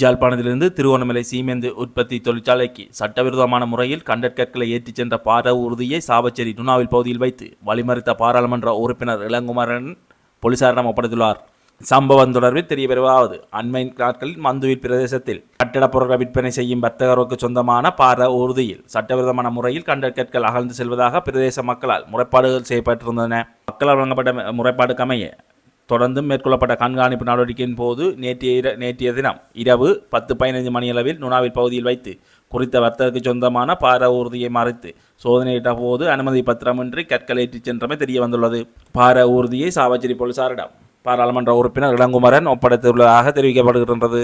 ஜாழ்ப்பாணத்திலிருந்து திருவோணமலை சீமெந்து உற்பத்தி தொழிற்சாலைக்கு சட்டவிரோதமான முறையில் கண்டற்கற்களை ஏற்றிச் சென்ற பார ஊர்தியை சாவச்சேரி நுணாவில் பகுதியில் வைத்து வழிமறித்த பாராளுமன்ற உறுப்பினர் இளங்குமரன் போலீசாரிடம் ஒப்படைத்துள்ளார். சம்பவம் தொடர்பில் தெரிய வருவதாவது அண்மை நாட்களில் மந்துவில் பிரதேசத்தில் கட்டடப் பொருட்கள் விற்பனை செய்யும் வர்த்தகருக்கு சொந்தமான பார ஊர்தியில் சட்டவிரோதமான முறையில் கண்டற்கற்கள் அகழ்ந்து செல்வதாக பிரதேச மக்களால் முறைப்பாடுகள் செய்யப்பட்டிருந்தன. மக்களால் வழங்கப்பட்ட முறைப்பாடுக்கமைய தொடர்ந்து மேற்கொள்ளப்பட்ட கண்காணிப்பு நடவடிக்கையின் போது நேற்றைய இர- நேற்றைய தினம் இரவு பத்து பதினைந்து மணியளவில் நுணாவில் பகுதியில் வைத்து குறித்த வர்த்தகருக்கு சொந்தமான பார ஊர்தியை மறைத்து சோதனையிட்ட போது அனுமதி பத்திரமின்றி கற்களேற்றிச் சென்றமை தெரிய வந்துள்ளது பார ஊர்தியை சாவச்சேரி போலீசாரிடம் பாராளுமன்ற உறுப்பினர் இளங்குமரன் ஒப்படைத்துள்ளதாக தெரிவிக்கப்படுகின்றது.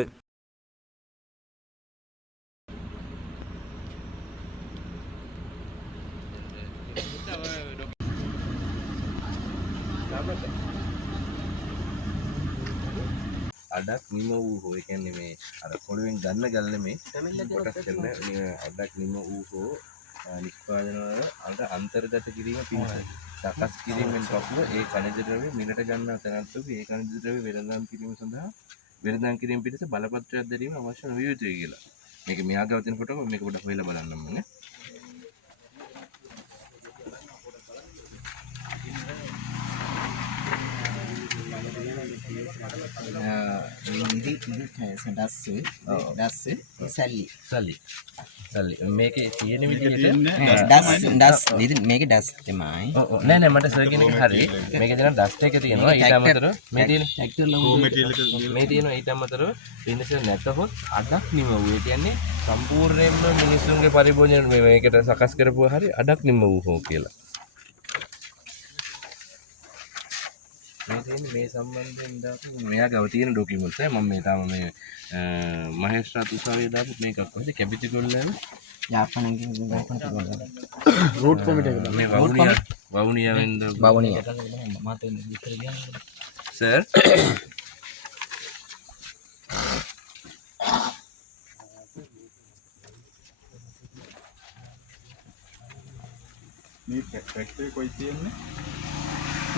අඩක් නිම වූ හෝ එකන්නේ මේ අර පොළුවෙන් ගන්න ගල්ල මේ කොටස් කරන අඩක් නිම වූ හෝ නිෂ්පාදනවල අට අන්තර්ගත කිරීම පිණිස සකස් කිරීමෙන් පසුව ඒ කණජද්‍රව්‍ය මිලට ගන්න අතරත්තු ඒ කණජද්‍රව්‍ය වෙළඳාම් කිරීම සඳහා වෙළඳාම් කිරීම පිණිස බලපත්‍රයක් දැරීම අවශ්‍ය නොවිය යුතුයි කියලා. මේක මෙහා ගාව තියෙන ෆොටෝ මේක පොඩ්ඩක් වෙලා බලන්නම්මනේ ఇది ఇది డస్ డస్ సల్లి සල්ලි. සල්ලි. මේකේ තියෙන විදිහට డస్ డస్ ఇది මේක ඩස් තමයි ඔව් ඔව් නෑ නෑ මට සර් කියන එක හරි. මේකේ තියෙන ඩස්ට් එක තියෙනවා. ඊට අමතරව මේ තියෙන ට්‍රැක්ටර් මේ තියෙන ඊට අමතරව පින්නස නැතහොත් අඩක් නිම වූ ඒ කියන්නේ සම්පූර්ණයෙන්ම මිනිසුන්ගේ පරිභෝජන මේ මේකට සකස් කරපුවා හරි අඩක් නිම වූ හෝ කියලා. තියෙන්නේ මේ සම්බන්ධයෙන් දාපු මෙයා ගාව තියෙන ඩොකියුමන්ට්ස් එක මම මේ තාම මේ මහේස්ත්‍රාත් උසාවියේ දාපු මේකක් කොහෙද? කැපිටි කොල්ලම යාපනකින් යාපන තිබුණා රූට් කොමිට එක මේ වවුනියා වවුනියාවෙන් බවණිය සර් මේ ෆැක්ටරි කොයි තියෙන්නේ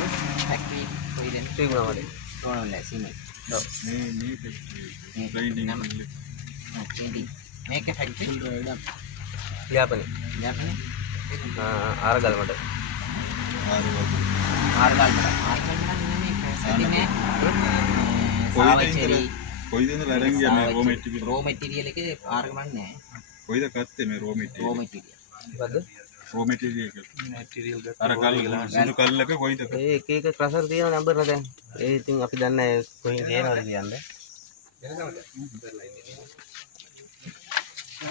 టు ఫ్యాక్టరీ పోయిదని టీ కూడా వాడి లోన్ ఉండే సీనియర్ పెయింటింగ్ మేకే ఫ్యాక్టరీ లేపని లేపని ఆరగాలి మాట ఆరగాలి మాట సావచేరి ಕೊಯ್ದಿಂದ ಲರಂಗಿ ಆಮೇಲೆ ರೋ ಮೆಟೀರಿಯಲ್ ರೋ ಮೆಟೀರಿಯಲ್ಗೆ ಆರು ಮಣ್ಣೆ ಕೊಯ್ದ ಕತ್ತೆ May raw material raw material raw material එක. මැටීරියල් ගත්තා. අර කල් සුදු කල්ලක කොයිද? ඒ එක එක ක්‍රෂර් තියෙන නම්බර් එක දැන්. ඒ ඉතින් අපි දන්නේ නැහැ කොහෙන් ගේනවද කියන්නේ.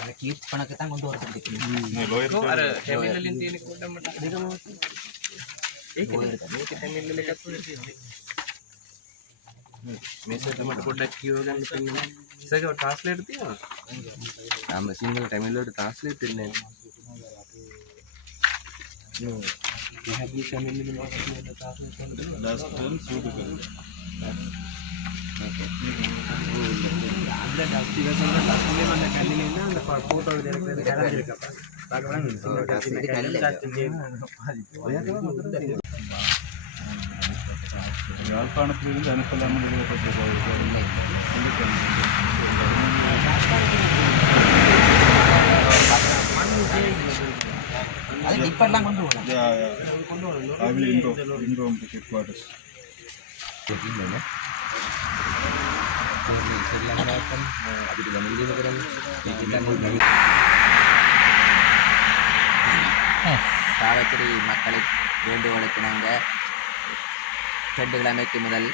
අර කීප් පණක තංග උඩ වරකට දෙන්නේ. මේ ලෝයර් අර ටේබල් වලින් තියෙන කොඩම් මට දෙකම ඒක මේක ටේබල් වල එකක් තුනේ තියෙන්නේ. මේසෙ තමයි පොඩ්ඩක් කියව ගන්න තියෙන්නේ. සර් ඒක ට්‍රාන්ස්ලේට් තියෙනවා. ආ මම සිංහල ටමිල් වලට ට්‍රාන්ස්ලේට් වෙන්නේ නැහැ. अपनी फैमिली में दस टन सूट कर அந்த டஸ்ட் சொல்ற டஸ்ட்லேயே அந்த கல்லில் என்ன அந்த ஃபோட்டோ இருக்கிறது கேரளாஜ் இருக்கப்பா பார்க்க வேணாம் யாழ்ப்பாணத்திலிருந்து அனுப்பலாமல் எழுதப்பட்டிருக்கிறது அது டிப்பர்லாம் கொண்டு போகலாம் I will inform, inform the headquarters. Chavakachcheri மக்களை வேண்டுகோளுக்கிணங்க ரெண்டு கிழமைக்கு முதல்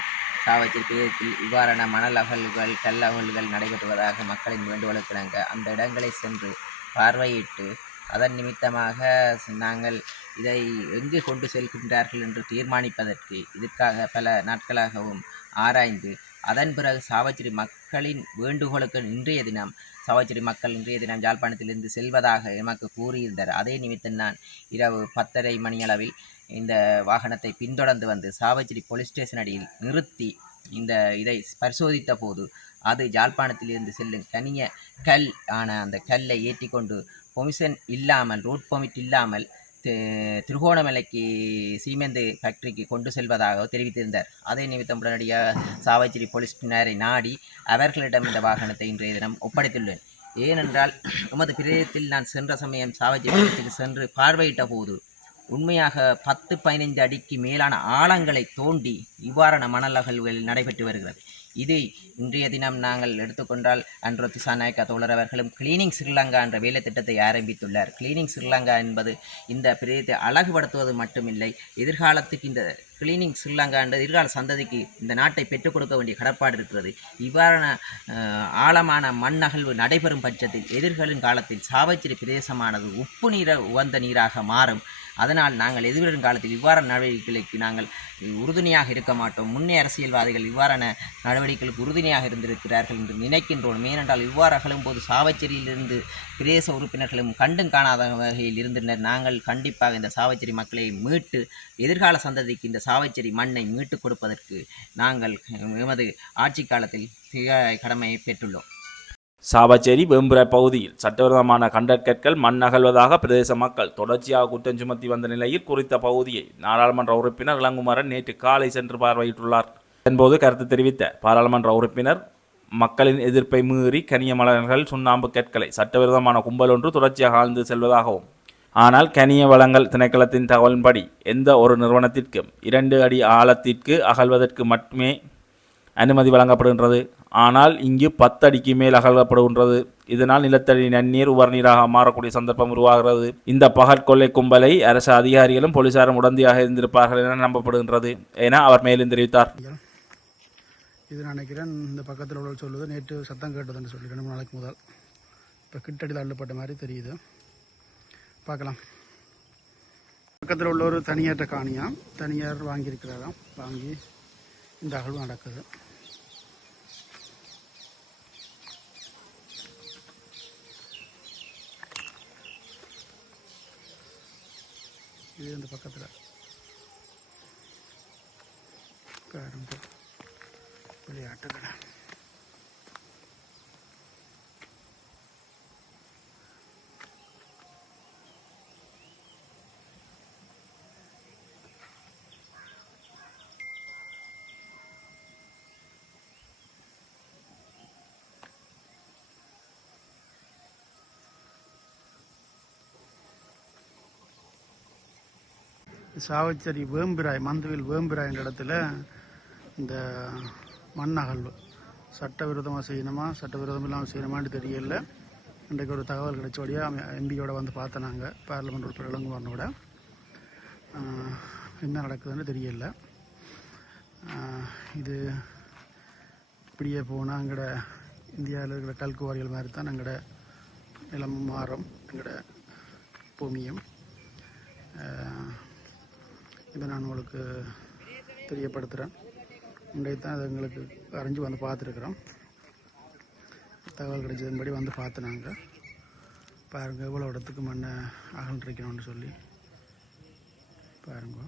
சாவச்சேரி பிரதேசத்தில் இவ்வாறான மணல் அகழ்வுகள் கல்லகழ்வுகள் நடைபெறுவதாக மக்களின் வேண்டுகோளுக்கிணங்க அந்த இடங்களை சென்று பார்வையிட்டு அதன் நிமித்தமாக நாங்கள் இதை எங்கு கொண்டு செல்கின்றார்கள் என்று தீர்மானிப்பதற்கு இதற்காக பல நாட்களாகவும் ஆராய்ந்து அதன் பிறகு சாவச்சேரி மக்களின் வேண்டுகோளுக்கு இன்றைய தினம் சாவச்சேரி மக்கள் இன்றைய தினம் யாழ்ப்பாணத்திலிருந்து செல்வதாக எமக்கு கூறியிருந்தார் அதே நிமித்தம் நான் இரவு பத்தரை மணியளவில் இந்த வாகனத்தை பின்தொடர்ந்து வந்து சாவச்சேரி போலீஸ் ஸ்டேஷன் அடியில் நிறுத்தி இந்த இதை பரிசோதித்த போது அது யாழ்ப்பாணத்திலிருந்து செல்லும் கனிய கல் ஆன அந்த கல்லை ஏற்றிக்கொண்டு பொமிஷன் இல்லாமல் ரூட் பொமிட் இல்லாமல் திருகோணமலைக்கு சீமெந்து ஃபேக்டரிக்கு கொண்டு செல்வதாக தெரிவித்திருந்தார். அதே நிமித்தம் உடனடியாக சாவச்சேரி பின்னரை நாடி அவர்களிடம் இந்த வாகனத்தை இன்றைய தினம் ஒப்படைத்துள்ளேன். ஏனென்றால் உமது பிரதேசத்தில் நான் சென்ற சமயம் சாவச்சேரி சென்று பார்வையிட்ட போது உண்மையாக பத்து பதினைந்து அடிக்கு மேலான ஆழங்களை தோண்டி இவ்வாறான மணல் அகழ்வுகள் நடைபெற்று வருகிறது. இது இன்றைய தினம் நாங்கள் எடுத்துக்கொண்டால் அன்றோ திசாநாயக்கா தோழர் அவர்களும் கிளீனிங் ஸ்ரீலங்கா என்ற வேலை திட்டத்தை ஆரம்பித்துள்ளார். கிளீனிங் ஸ்ரீலங்கா என்பது இந்த பிரதேசத்தை அழகுபடுத்துவது மட்டுமில்லை எதிர்காலத்துக்கு இந்த கிளீனிங் ஸ்ரீலங்கா என்ற எதிர்கால சந்ததிக்கு இந்த நாட்டை பெற்றுக் கொடுக்க வேண்டிய கடப்பாடு இருக்கிறது. இவ்வாறான ஆழமான மண் அகழ்வு நடைபெறும் பட்சத்தில் எதிர்களின் காலத்தில் சாவச்சிறு பிரதேசமானது உப்பு நீர உகந்த நீராக மாறும். அதனால் நாங்கள் எதிர்வரும் காலத்தில் இவ்வாறான நடவடிக்கைகளுக்கு நாங்கள் உறுதுணையாக இருக்க மாட்டோம். முன்னே அரசியல்வாதிகள் இவ்வாறான நடவடிக்கைகளுக்கு உறுதுணையாக இருந்திருக்கிறார்கள் என்று நினைக்கின்றோம். ஏனென்றால் இவ்வாறு அகழும்போது சாவச்சேரியிலிருந்து பிரதேச உறுப்பினர்களும் கண்டும் காணாத வகையில் இருந்தனர். நாங்கள் கண்டிப்பாக இந்த சாவச்சேரி மக்களை மீட்டு எதிர்கால சந்ததிக்கு இந்த சாவச்சேரி மண்ணை மீட்டுக் கொடுப்பதற்கு நாங்கள் எமது ஆட்சி காலத்தில் திக- கடமையை பெற்றுள்ளோம். சாவச்சேரி வேம்புரை பகுதியில் சட்டவிரோதமான கண்டற்கற்கள் மண் அகழ்வதாக பிரதேச மக்கள் தொடர்ச்சியாக குற்றம் சுமத்தி வந்த நிலையில் குறித்த பகுதியை நாடாளுமன்ற உறுப்பினர் இளங்குமரன் நேற்று காலை சென்று பார்வையிட்டுள்ளார். என்போது கருத்து தெரிவித்த பாராளுமன்ற உறுப்பினர் மக்களின் எதிர்ப்பை மீறி கனிய மலர்கள் சுண்ணாம்பு கற்களை சட்டவிரோதமான கும்பல் ஒன்று தொடர்ச்சியாக ஆழ்ந்து செல்வதாகவும் ஆனால் கனிய வளங்கள் திணைக்களத்தின் தகவலின்படி எந்த ஒரு நிறுவனத்திற்கும் இரண்டு அடி ஆழத்திற்கு அகழ்வதற்கு மட்டுமே அனுமதி வழங்கப்படுகின்றது. ஆனால் இங்கு பத்தடிக்கு மேல் அகழப்படுகின்றது இதனால் நிலத்தடி நன்னீர் உவர்நீராக மாறக்கூடிய சந்தர்ப்பம் உருவாகிறது. இந்த பகற்கொள்ளை கும்பலை அரசு அதிகாரிகளும் போலீசாரும் உடந்தையாக இருந்திருப்பார்கள் என நம்பப்படுகின்றது என அவர் மேலும் தெரிவித்தார். இது நினைக்கிறேன் இந்த பக்கத்தில் உள்ள சொல்லுது நேற்று சத்தம் கேட்டதுன்னு சொல்லி ரெண்டு மூணு நாளைக்கு முதல் இப்போ கிட்டடி தள்ளப்பட்ட மாதிரி தெரியுது. பார்க்கலாம். பக்கத்தில் உள்ள ஒரு தனியார்ட்ட காணியாம். தனியார் வாங்கியிருக்கிறாராம். வாங்கி இந்த அகழ்வு நடக்குது. இது அந்த பக்கத்தில். பாருங்க விளையாட்டுகள் சாவச்சேரி வேம்பிராய் மந்துவில் வேம்பிராய் என்ற இடத்துல இந்த மண் அகழ்வு. சட்டவிரோதமாக செய்யணுமா சட்டவிரோதம் இல்லாமல் செய்யணுமான்னு தெரியல. இன்றைக்கு ஒரு தகவல் கிடைச்சபடியாக எம்பியோட வந்து பார்த்தோம் நாங்கள் பார்லிமெண்ட் உறுப்பினர் இளங்குமரனோட. என்ன நடக்குதுன்னு தெரியல. இது இப்படியே போனால் எங்களோட இந்தியாவில் இருக்கிற கல்குவாரிகள் மாதிரி தான் எங்களோட நிலமும் மாறும் எங்களோட பூமியும். இதை நான் உங்களுக்கு தெரியப்படுத்துகிறேன் இன்றைக்கு தான் அது எங்களுக்கு அறிஞ்சு வந்து பார்த்துருக்குறோம். தகவல் கிடைச்சதன்படி வந்து பார்த்து நாங்கள் பாருங்கள் எவ்வளோ இடத்துக்கு மண்ணை அகன்றிருக்கணும்னு சொல்லி. பாருங்க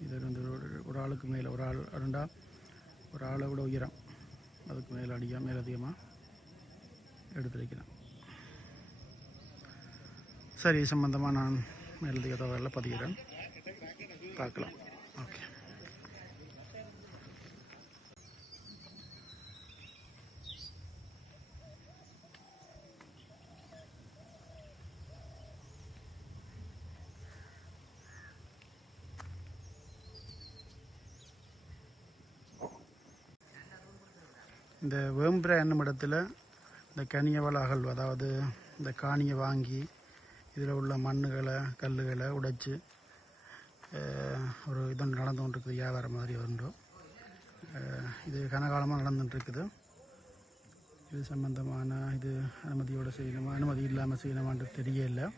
இது வந்து ஒரு- ஒரு ஆளுக்கு மேலே ஒரு ஆள் ரெண்டா ஒரு ஆளை விட உயரம். அதுக்கு மேலே அடியாக மேலதிகமாக எடுத்துருக்கிறேன். சரி சம்பந்தமாக நான் மேலதிக தகவலில் பதிகிறேன். பார்க்கலாம். ஓகே இந்த வேம்புரை என்னும் இடத்துல இந்த கனியவள அகழ்வு அதாவது இந்த காணியை வாங்கி இதில் உள்ள மண்ணுகளை கல்லுகளை உடைச்சு ஒரு இது ஒன்று நடந்து கொண்டிருக்குது வியாபாரம் மாதிரி வரும் இது கனகாலமாக நடந்துட்டுருக்குது. இது சம்பந்தமான இது அனுமதியோடு செய்யணுமா அனுமதி இல்லாமல் செய்யணுமான்றது தெரியல.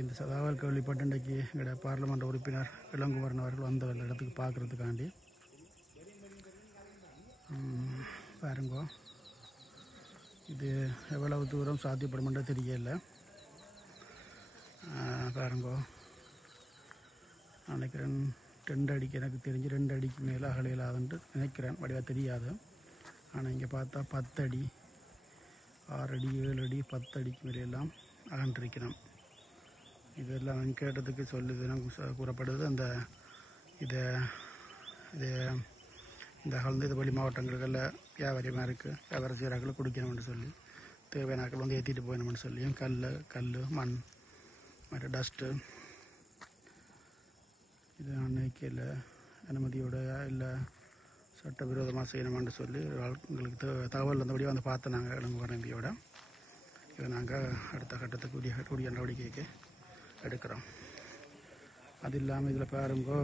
இந்த தகவல் கேள்விப்பட்டு இன்றைக்கு எங்களோட பார்லிமெண்ட் உறுப்பினர் இளங்குமரன் அவர்கள் வந்த இடத்துக்கு பார்க்குறதுக்காண்டி. பாருங்க. இது எவ்வளவு தூரம் சாத்தியப்படுமென்று தெரியல. ஆ, பாருங்க. நான் நினைக்கிறேன். ரெண்டு அடிக்கு எனக்கு தெரிஞ்சு ரெண்டு அடிக்கு மேலே அகலையிலாதுன்ட்டு நினைக்கிறேன். வடிவாக தெரியாது. ஆனால் இங்கே பார்த்தா பத்து அடி ஆறு அடி ஏழு அடி பத்து அடிக்கு மேலே எல்லாம் அகன்றிருக்கிறோம் இதெல்லாம் கேட்டதுக்கு சொல்லுது எனக்கு கூறப்படுது. அந்த இதை இது இந்த கலந்து இது வெளி மாவட்டங்களுக்கெல்லாம் வியாபாரியமாக இருக்குது வியாபார சீராக்களை குடிக்கணும்னு சொல்லி தேவையான ஆக்கள் வந்து ஏற்றிட்டு போயணும்னு சொல்லியும் கல் கல் மண் மற்ற டஸ்ட்டு இது அன்னைக்கில் அனுமதியோட இல்லை சட்டவிரோதமாக செய்யணுமான்னு சொல்லி எங்களுக்கு த- தகவல் வந்தபடியாக வந்து பார்த்தோம் நாங்கள் இளங்குவர் எம்பியோட இதை நாங்கள் அடுத்த கட்டத்துக்கு உரிய உரிய நடவடிக்கைக்கு எடுக்கிறோம். அது இல்லாமல் இதில் பாருங்கோ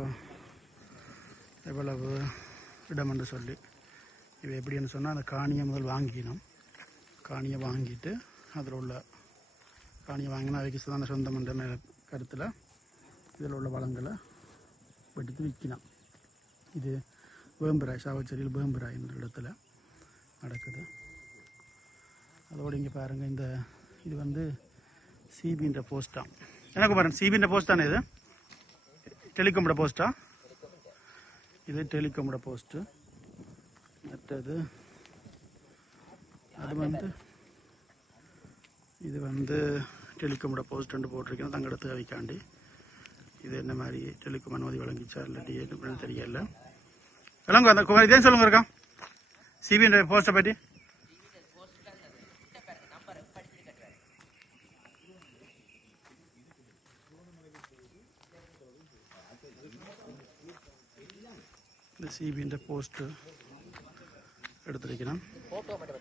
எவ்வளவு இடம் என்று சொல்லி. இது எப்படின்னு சொன்னால் அந்த காணியை முதல் வாங்கிக்கணும். காணியை வாங்கிட்டு அதில் உள்ள காணியை வாங்கினா அதுக்கு தான் சொந்தம் கருத்தில் இதில் உள்ள வளங்களை எடுத்து விற்கணும் இது வேம்புராய் சாவச்சேரியில் வேம்புராய் என்ற இடத்துல நடக்குது. அதோடு இங்கே பாருங்கள் இந்த இது வந்து சிபின்ற போஸ்டா எனக்கு பாருங்க சிபின்ற போஸ்ட் தானே இது? டெலிகாமோட போஸ்டா இது டெலிகாமோட போஸ்ட்டு மற்றது அது வந்து இது வந்து டெலிகாமோட போஸ்ட்டு போட்டிருக்கேன் தங்கடத்து அவைக்காண்டி இது என்ன மாதிரி டெலிகாம் அனுமதி வழங்கிச்சா இல்லாட்டி என்னன்னு தெரியல விளங்கு அந்த குமார் இதே சொல்லுங்க இருக்கா சிபின்ற போஸ்ட்டை பற்றி இந்த சிபின்ற போஸ்ட்டு எடுத்திருக்கிறேன் ஃபோட்டோ மட்டும்